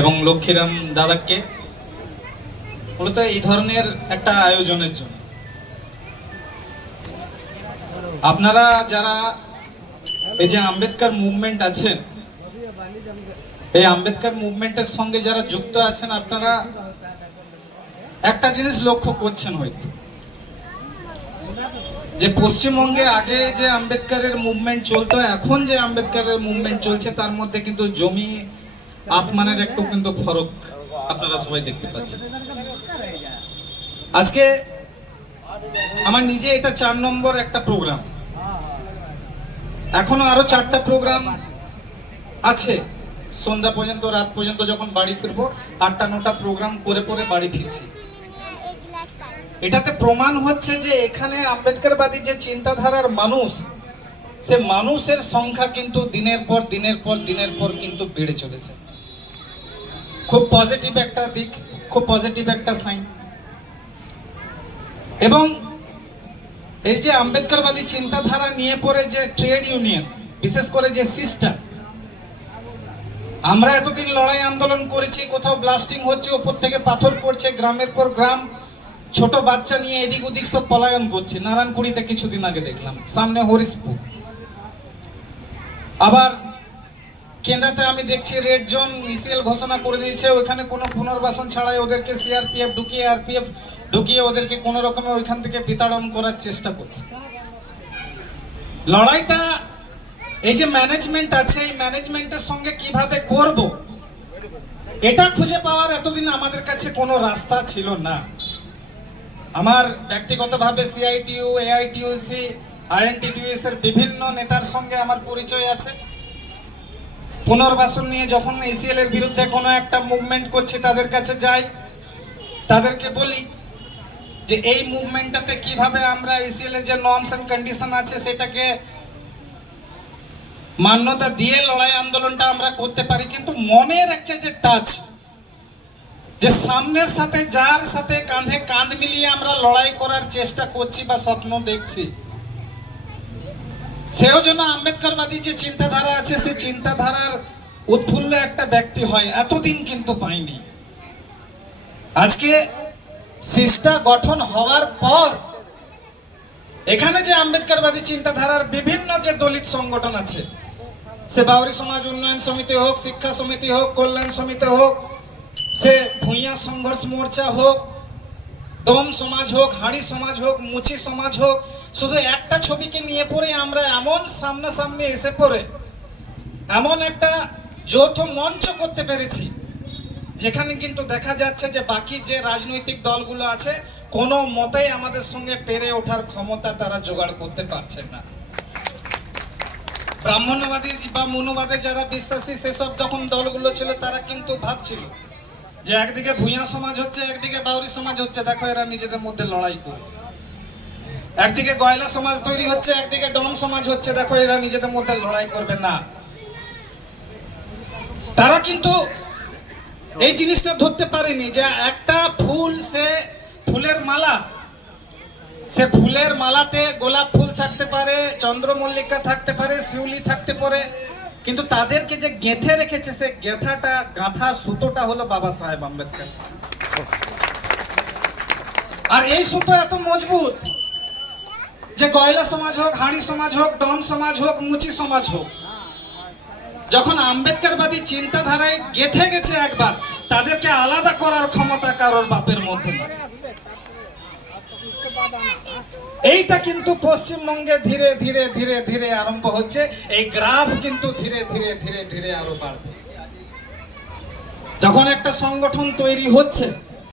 এবং লক্ষ্মীরাম দাদাকে। মূলত এই ধরনের একটা আয়োজনের জন্য। আপনারা যারা এই যে আম্বেদকর মুভমেন্ট আছেন, এই আম্বেদকর মুভমেন্টের সঙ্গে যারা যুক্ত আছেন, আপনারা একটা জিনিস লক্ষ্য করছেন হয়তো। যে পশ্চিমবঙ্গে আগে যে আম্বেদকরের মুভমেন্ট চলতো, এখন যে আম্বেদকরের মুভমেন্ট চলছে, তার মধ্যে কিন্তু জমি আসমানের একটু কিন্তু ফরক আপনারা সবাই দেখতে পাচ্ছেন। আজকে আমার নিজে এটা চার নম্বর একটা প্রোগ্রাম। এখনও আরও চারটা প্রোগ্রাম আছে। সন্ধ্যা পর্যন্ত, রাত পর্যন্ত যখন বাড়ি ফিরবো, আটটা, নটা প্রোগ্রাম করে করে বাড়ি ফিরছি। এটাতে প্রমাণ হচ্ছে যে এখানে আম্বেদকরবাদী যে চিন্তাধারার মানুষ, সে মানুষের সংখ্যা কিন্তু দিনের পর দিনের পর দিনের পর কিন্তু বেড়ে চলেছে। খুব পজিটিভ একটা দিক, খুব পজিটিভ একটা সাইন এবং এই যে আম্বেদকরবাদী চিন্তাধারা নিয়ে পড়ে যে ট্রেড ইউনিয়ন বিশেষ করে যে সিস্টেম আমরা এতদিন লড়াই আন্দোলন করেছি, কোথাও ব্লাস্টিং হচ্ছে, ওপর থেকে পাথর পড়ছে, গ্রামের পর গ্রাম, ছোট বাচ্চা নিয়ে এদিক ওদিক সব পলায়ন করছে। নারায়ণকুড়িতে কিছুদিন আগে দেখলাম, সামনে হরিশপুর। আবার কেন্দ্রাতে আমি দেখছি রেড জোন ইসিএল ঘোষণা করে দিয়েছে। ওইখানে কোনো পুনর্বাসন ছাড়াই ওদেরকে সিআরপিএফ ঢুকিয়ে আরপিএফ ঢুকিয়ে ওদেরকে কোনো রকমে ওইখান থেকে বিতাড়ন করার চেষ্টা করছে। লড়াইটা, এই যে ম্যানেজমেন্ট আছে, এই ম্যানেজমেন্টের সঙ্গে কীভাবে করব, এটা খুঁজে পাওয়ার এতদিন আমাদের কাছে কোনো রাস্তা ছিল না। আমার ব্যক্তিগতভাবে সিআইটিইউ এআইটিইউসি আইএনটিটিউএস এর বিভিন্ন নেতার সঙ্গে আমার পরিচয় আছে। পুনর্বাসন নিয়ে যখন এসিএল এর বিরুদ্ধে কোনো একটা মুভমেন্ট করছে তাদের কাছে যাই, তাদেরকে বলি যে এই মুভমেন্টটাতে কীভাবে আমরা এসিএল এর যে নর্মস এন্ড কন্ডিশন আছে সেটাকে মান্যতা দিয়ে লড়াই আন্দোলনটা আমরা করতে পারি, কিন্তু মনের একটা যে টাচ যে সামনের সাথে যার সাথে কাঁধে কাঁধ মিলিয়ে আমরা লড়াই করার চেষ্টা করছি বা স্বপ্ন দেখছি সেও জন্য আম্বেদকরবাদী যে চিন্তাধারা আছে সেই চিন্তাধারার উৎফুল্ল একটা ব্যক্তি হয়, এতদিন কিন্তু পাইনি। আজকে সিস্টা গঠন হওয়ার পর, এখানে যে আম্বেদকরবাদী চিন্তাধারার বিভিন্ন যে দলিত সংগঠন আছে, সে বাউরি সমাজ উন্নয়ন সমিতি হোক, শিক্ষা সমিতি হোক, কল্যাণ সমিতি হোক, সে ভূঁইয়া সংঘর্ষ মোর্চা হোক দম সমাজ হোক, হাড়ি সমাজ হোক, মুচি সমাজ হোক, শুধু একটা ছবিকে নিয়ে পড়ে আমরা এমন সামনাসামনি এসে পড়ে, এমন একটা যৌথ মঞ্চ করতে পেরেছি, যেখানে কিন্তু দেখা যাচ্ছে যে বাকি যে রাজনৈতিক দলগুলো আছে, কোনো মতেই আমাদের সঙ্গে পেরে ওঠার ক্ষমতা তারা জোগাড় করতে পারছে না। ব্রাহ্মণবাদী বা মনুবাদে যারা বিশ্বাসী, সেসব যখন দলগুলো ছিল, তারা কিন্তু ভাবছিল যে একদিকে ভূঁইয়া সমাজ হচ্ছে, একদিকে বাউরি সমাজ হচ্ছে, দেখো এরা নিজেদের মধ্যে লড়াই করে। একদিকে গয়লা সমাজ তৈরি হচ্ছে, একদিকে ডম সমাজ হচ্ছে, দেখো এরা নিজেদের মধ্যে লড়াই করবে না। তারা কিন্তু এই জিনিসটা ধরতে পারেনি যে একটা ফুল সে ফুলের মালা, সে ফুলের মালাতে গোলাপ ফুল থাকতে পারে, চন্দ্রমল্লিকা থাকতে পারে, শিউলি থাকতে পারে কিন্তু তাদেরকে যে গেঁথে রেখেছে, সে গেঁথাটা, গাঁথা সুতোটা হলো বাবা সাহেব আম্বেদকর আর এই সুতো এত মজবুত যে গয়লা সমাজ হোক, হাঁড়ি সমাজ হোক ডম সমাজ হোক, মুচি সমাজ হোক, যখন আম্বেদকরবাদী চিন্তাধারায় গেথে গেছে একবার, তাদেরকে আলাদা করার ক্ষমতা কারোর বাপের মধ্যে নেই। এইটা কিন্তু পশ্চিমবঙ্গে ধীরে ধীরে ধীরে ধীরে আরম্ভ হচ্ছে। এই গ্রাফ কিন্তু ধীরে ধীরে ধীরে ধীরে আরও বাড়বে। যখন একটা সংগঠন তৈরি হচ্ছে